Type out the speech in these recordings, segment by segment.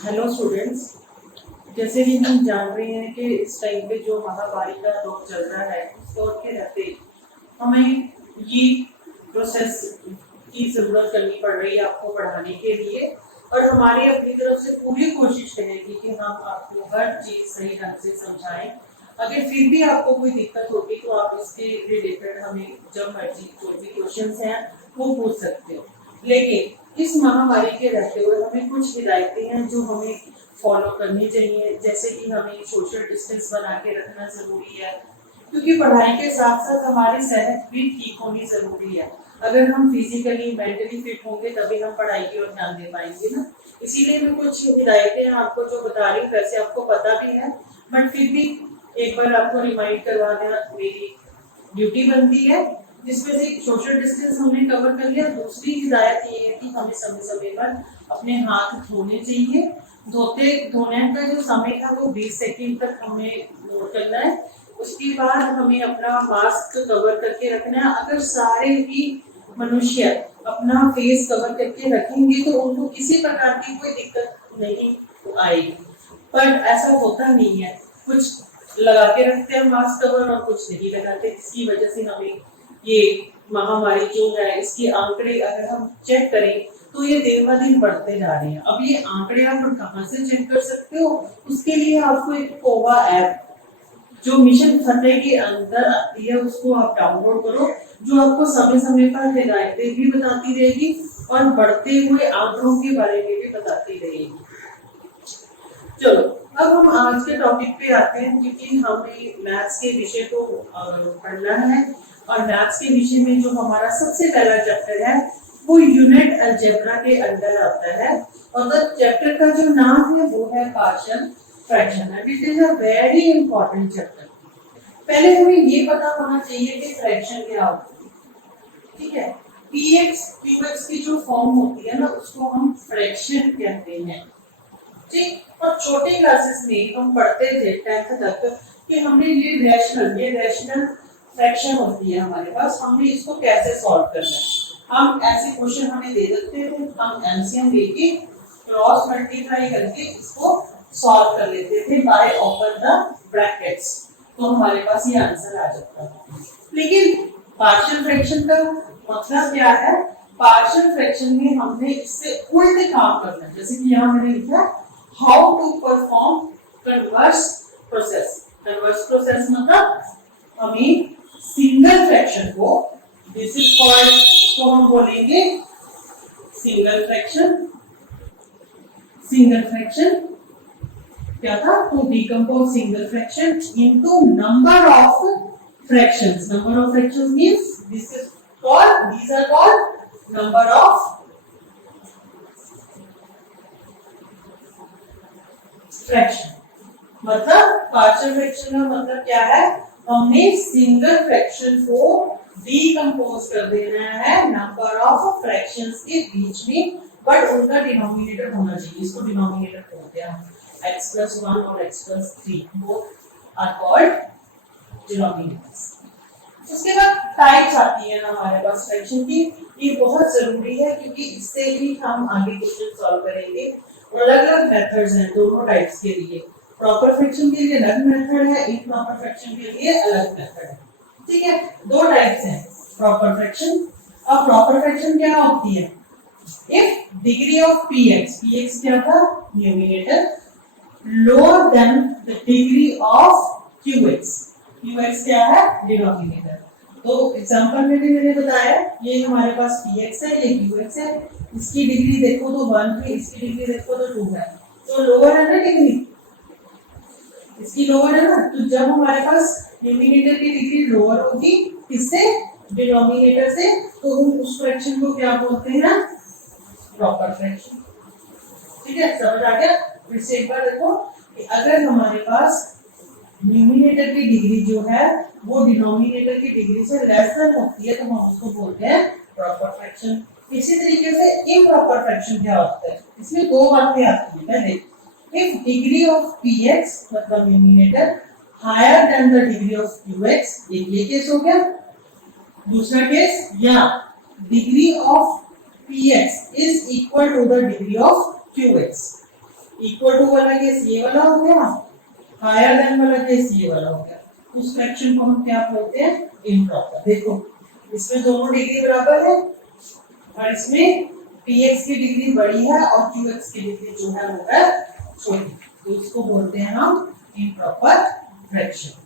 Hello students, जैसे कि हम जान रहे हैं कि इस टाइम पे जो महामारी का दौर चल रहा है उस दौर के रहते हमें ये प्रोसेस की जरूरत करनी पड़ रही है आपको पढ़ाने के लिए। और हमारी अपनी तरफ से पूरी कोशिश रहेगी कि हम आपको हर चीज सही ढंग से समझाएं। अगर फिर भी आपको कोई दिक्कत होगी तो आप इसके रिलेटेड हमें जब मर्जी जो भी क्वेश्चंस हैं वो पूछ सकते हो। लेकिन इस महामारी के रहते हुए हमें कुछ हिदायतें हैं जो हमें फॉलो करनी चाहिए, जैसे कि हमें सोशल डिस्टेंस बना के रखना जरूरी है, क्योंकि पढ़ाई के साथ साथ हमारी सेहत भी ठीक होनी जरूरी है। अगर हम फिजिकली मेंटली फिट होंगे तभी हम पढ़ाई की ओर ध्यान दे पाएंगे ना। इसीलिए मैं कुछ हिदायतें आपको जो बता रही हूँ, वैसे आपको पता भी है बट फिर भी एक बार आपको रिमाइंड करवाना मेरी ड्यूटी बनती है। जिसमें से सोशल डिस्टेंस हमने कवर कर लिया। दूसरी हिदायत ये है कि हमें समय समय पर अपने हाथ धोने चाहिए। धोने का जो समय था वो 20 सेकंड तक हमें नोट करना है। उसके बाद हमें अपना मास्क कवर करके रखना है। अगर सारे ही मनुष्य अपना फेस कवर करके रखेंगे तो उनको किसी प्रकार की कोई दिक्कत नहीं आएगी, पर ऐसा होता नहीं है। कुछ लगा के रखते हैं मास्क कवर और कुछ नहीं लगाते, इसकी वजह से हमें ये महामारी जो है इसके आंकड़े अगर हम चेक करें तो ये दिन ब दिन बढ़ते जा रहे हैं। अब ये आंकड़े आप कहाँ से चेक कर सकते हो? उसके लिए आपको एक कोवा ऐप जो मिशन फतेह के अंदर आती है उसको आप डाउनलोड करो, जो आपको समय समय पर हिदायतें भी बताती रहेगी और बढ़ते हुए आंकड़ों के बारे में भी बताती रहेगी। चलो अब हम आज के टॉपिक पे आते हैं, क्योंकि हमें मैथ्स के विषय को पढ़ना है। और मैथ्स के विषय में जो हमारा सबसे पहला चैप्टर है वो यूनिट अलजेब्रा के अंदर आता है। और चैप्टर का जो नाम है वो है partial fraction. It is a very important chapter. पहले हमें ये पता होना चाहिए कि फ्रैक्शन क्या होती है, ठीक है। px qx की जो फॉर्म होती है ना उसको हम फ्रैक्शन कहते हैं, ठीक। और छोटे क्लासेस में हम पढ़ते थे 10th तक कि हमने ये रैशनल फ्रैक्शन होती है हमारे पास, हमने इसको कैसे सॉल्व करना है। हम ऐसे क्वेश्चन हमें दे देते थे, हम एलसीएम लेके क्रॉस मल्टीप्लाई करके इसको सॉल्व कर लेते थे बाय ओपन द ब्रैकेट्स, तो हमारे पास ये आंसर आ जाता था। लेकिन पार्शियल फ्रैक्शन का मतलब क्या है? पार्शियल फ्रैक्शन में हमने इससे उल्टे काम करना है। जैसे कि यहाँ मैंने लिखा how to perform converse process. Converse process मतलब हमें सिंगल फ्रैक्शन को, दिस इज कॉल्ड, तो हम बोलेंगे सिंगल फ्रैक्शन। सिंगल फ्रैक्शन क्या था? तो decompose single fraction into number of fractions. Number of fractions means this is called, these are called number of fraction. मतलब पार्शियल फ्रैक्शन का मतलब क्या है? हमने सिंगल फ्रैक्शन को डीकंपोज कर देना है नंबर ऑफ फ्रैक्शंस के बीच में, बट उनका डिनोमिनेटर होना चाहिए। इसको डिनोमिनेटर बोलते हैं x + 1 और x + 3, both are called denominators. उसके बाद टाइप्स आती है हमारे पास फ्रैक्शन की। ये बहुत जरूरी है क्योंकि इससे ही हम आगे क्वेश्चन सॉल्व करेंगे। अलग-अलग मेथड्स हैं दोनों टाइप्स के लिए। प्रॉपर फ्रैक्शन के लिए अलग मेथड है, इम्प्रॉपर फ्रैक्शन के लिए अलग मेथड है, ठीक है। दो टाइप्स हैं प्रॉपर फ्रैक्शन। अब प्रॉपर फ्रैक्शन क्या होती है? इफ डिग्री ऑफ px क्या था? Numerator, lower than the degree of qx क्या है? डिनोमिनेटर। तो एग्जांपल में भी मैंने बताया ये हमारे पास px है, ये qx है। इसकी डिग्री देखो तो 1 है, इसकी डिग्री देखो तो 2 है, तो लोअर है ना डिग्री, इसकी लोअर है ना। तो जब हमारे पास न्यूमरेटर की डिग्री लोअर होगी किससे? डिनोमिनेटर से, तो हम उस फ्रैक्शन को क्या बोलते हैं? प्रॉपर फ्रैक्शन, ठीक है। समझ आ गया? फिर से एक बार देखो कि अगर हमारे पास न्यूमरेटर की डिग्री जो है वो डिनोमिनेटर की डिग्री से लेस देन होती है तो हम उसको बोलते हैं प्रॉपर फ्रैक्शन। इसी तरीके से इम्प्रॉपर फ्रैक्शन क्या होता है? इसमें दो बातें आती हैं। पहले इफ डिग्री ऑफ px मतलब numerator higher than the degree of qx, ये केस हो गया। दूसरा केस, या degree of px is equal to the degree of qx, equal to वाला केस ये वाला हो गया, हायर देन वाला केस ये वाला हो गया। उस फ्रैक्शन को हम क्या बोलते हैं, इम्प्रॉपर। देखो इसमें दोनों डिग्री बराबर है और इसमें px की डिग्री बड़ी है और qx की डिग्री जो है वो है छोटी, तो इसको बोलते हैं हम इम्प्रॉपर फ्रैक्शन।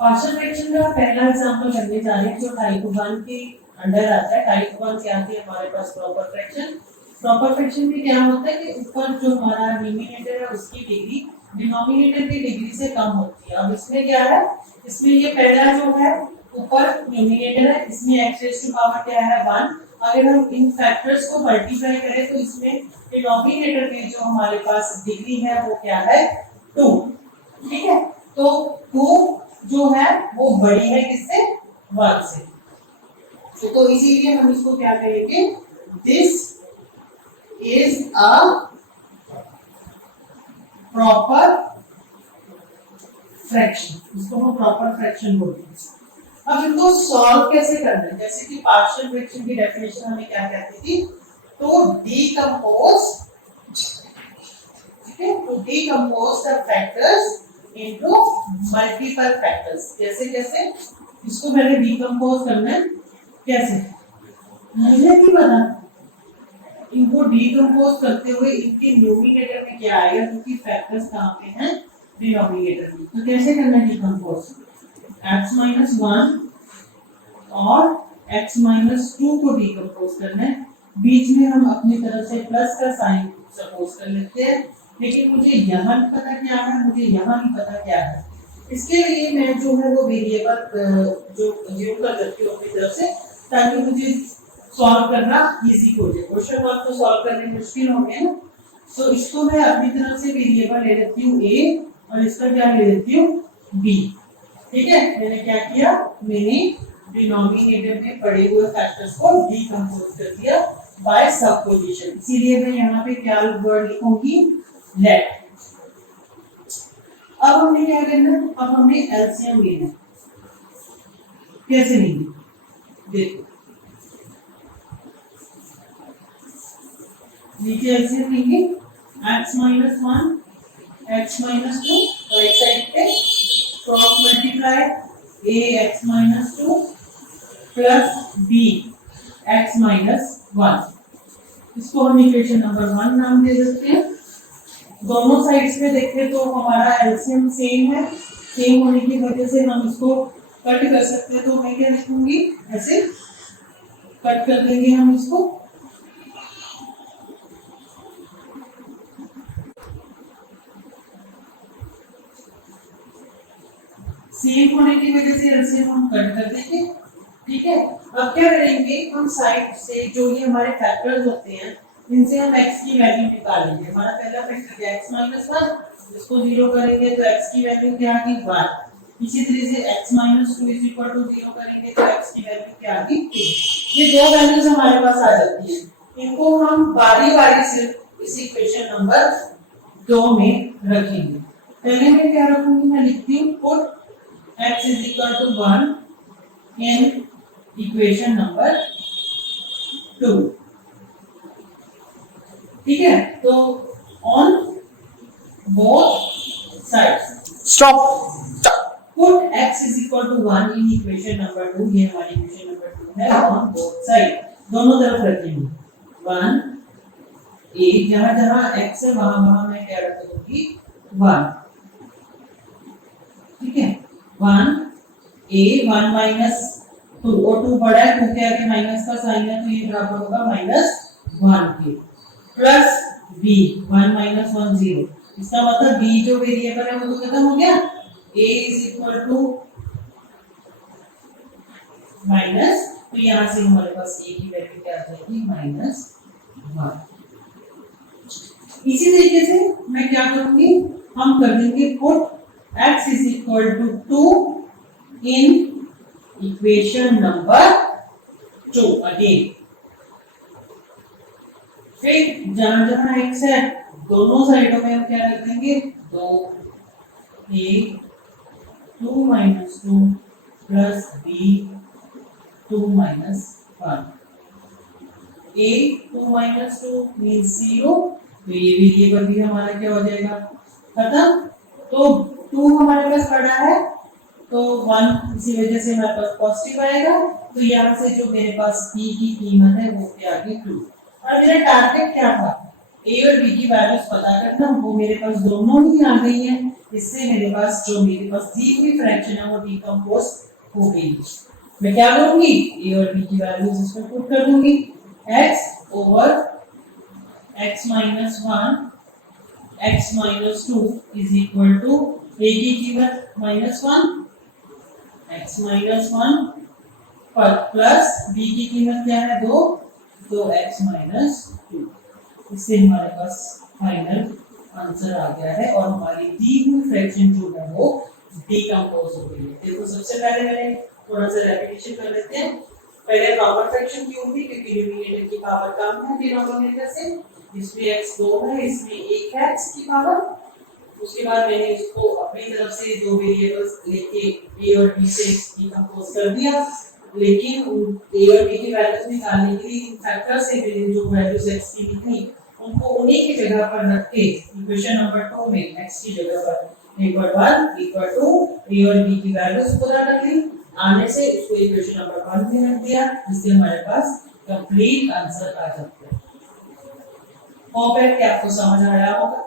पार्शियल फ्रैक्शन का पहला एग्जांपल करने जा रहे हैं जो टाइप 1 के अंडर आता है। टाइप 1 क्या आती है हमारे पास, प्रॉपर फ्रैक्शन। प्रॉपर फ्रैक्शन में क्या होता है कि ऊपर जो हमारा न्यूमरेटर है उसकी डिग्री डिनोमिनेटर की डिग्री से कम होती है। अब इसमें क्या है, इसमें ये पहला जो है ऊपर न्यूमरेटर है, इसमें x रेज़ टू पावर क्या है 1। अगर हम इन फैक्टर्स को मल्टीप्लाई करें तो इसमें डिनोमिनेटर में जो हमारे पास डिग्री है वो क्या है 2। ठीक है, तो 2 जो है वो बड़ी है किससे, 1 से। तो इसीलिए हम इसको क्या कहेंगे, this is a proper fraction. इसको हम प्रॉपर फ्रैक्शन बोलते हैं। अब इनको सॉल्व कैसे करना है, जैसे कि पार्शियल फ्रैक्शन की डेफिनेशन हमें क्या कहती थी, तो डीकंपोज, ठीक है, to decompose the factors into multiple factors. जैसे कैसे, इसको पहले डीकंपोज करना है, कैसे मुझे नहीं पता। इनको डीकंपोज करते हुए इनके न्यूमरेटर में क्या आएगा, क्योंकि फैक्टर्स कहां पे हैं, डिनोमिनेटर में। तो कैसे करना है डीकंपोज, x-1 और x-2 को डीकंपोज करना है। बीच में हम अपनी तरफ से प्लस का साइन सपोज कर लेते हैं, लेकिन मुझे यहाँ नहीं पता क्या है, मुझे यहाँ नहीं पता क्या है। इसके लिए मैं जो है वो वेरिएबल जो यूज कर देती हूँ अपनी तरफ से, ताकि मुझे सॉल्व करना इजी हो जाए। क्वेश्चन मार्क तो सॉल्व करने मुश्किल हो गया ना, तो इसको मैं अपनी तरफ से वेरिएबल ले लेती हूँ a और इसका क्या ले लेती हूँ b। ठीक है, मैंने क्या किया, मैंने डिनोमिनेटर में पड़े हुए फैक्टर्स को डीकंपोज कर दिया बाय सबपोजिशन। इसीलिए मैं यहाँ पे क्या वर्ड लिखूंगी, लेट। अब हमने क्या करना है, अब हमने एलसीएम लेना है। कैसे लेंगे, देखो नीचे एलसीएम लेंगे, x-1 x-2 राइट साइड पे cross multiply a(x-2) plus b x-1। इसको हम इक्वेशन नंबर 1 नाम दे सकते हैं। दोनों साइड्स पे देखें तो हमारा एलसीएम सेम है, सेम होने की वजह से हम इसको कट कर सकते हैं। तो मैं क्या लिखूंगी, ऐसे कट कर देंगे हम इसको। सेम होने की वजह से एलसीएम हम कट कर देंगे। ठीक है, अब क्या करेंगे, हम साइड से जो ये हमारे फैक्टर्स होते हैं इनसे हम x की वैल्यू निकालेंगे। हमारा पहला फैक्टर क्या है x-1, इसको 0 करेंगे तो x की वैल्यू क्या आ गई 1। इसी तरह से x-2 इज इक्वल टू 0 करेंगे तो x की वैल्यू क्या आ गई 2। ये दो वैल्यूज हमारे पास आ जाती हैं, इनको हम बारी-बारी से इस इक्वेशन नंबर 2 में रखेंगे। पहले मैं क्या रखूंगी, मैं लिखती हूं put x is equal to 1 in equation number 2। ठीक है, तो on both sides stop put x is equal to 1 in equation number 2। ये हमारी इक्वेशन नंबर 2 है। ऑन बोथ साइड दोनों तरफ रखेंगे 1 a, जहां जहां x है वहां वहां मैं क्या रख दूंगी 1। ठीक है, 1 a 1 माइनस 2 और 2 बड़ा है, 2 के आगे माइनस का साइन है तो ये बराबर होगा -1 के, प्लस b 1 माइनस 1 0। इसका मतलब b जो वेरिएबल है वो तो खत्म हो गया। a is equal to minus, तो यहाँ से हमारे पास a की वैल्यू क्या आ जाएगी -1। इसी तरीके से मैं क्या करूंगी, हम कर देंगे put x is equal to 2 in equation number 2 again. फिर जहां जहां x है दोनों साइडों में हम क्या कर देंगे 2 a 2 - 2 plus b 2 minus 1। a 2 minus 2 means 0, तो ये वेरिएबल भी हमारा क्या हो जाएगा, खत्म। तो 2 हमारे पास पड़ा है तो 1, इसी वजह से हमारे पास पॉजिटिव आएगा। तो यहाँ से जो मेरे पास b की कीमत है वो क्या आ गई 2। और मेरा टारगेट क्या था, a और b की वैल्यूज पता करना, वो मेरे पास दोनों ही आ गई है। इससे मेरे पास जो मेरे पास दी हुई फ्रैक्शन है वो डिकम्पोज हो गई। मैं क्या करूंगी, a और b की वैल्यूज इसमें पुट कर दूंगी, x over x minus 1 x minus 2 is equal to a की कीमत -1 x minus 1 पर प्लस b की कीमत क्या है 2, तो x minus 2। इससे हमारे पास फाइनल आंसर आ गया है और हमारी दी हुई फ्रैक्शन जो है वो डिकम्पोज हो गई है। देखो सबसे पहले मैंने थोड़ा सा रेपिटेशन कर लेते हैं। पहले प्रॉपर फ्रैक्शन क्यों हुई, क्योंकि न्यूमरेटर की पावर कम है डिनोमिनेटर से, इसमें x 2 है, इसमें 1 है x की पावर। उसके बाद मैंने इसको अपनी तरफ से दो वेरिएबल्स लेके a और b से डिकम्पोज कर दिया, लेकिन a और b की वैल्यूज निकालने के लिए इन फैक्टर से मैंने जो वैल्यूज x की निकली उनको उन्हीं की जगह पर रख के इक्वेशन नंबर 2 में x की जगह पर इक्वल 1 इक्वल टू a और b की वैल्यूज पुट कर दी, आने से उसको इक्वेशन नंबर 1 में रख दिया, जिससे हमारे पास कंप्लीट आंसर आ जाता है। होप है कि आपको समझ आया होगा।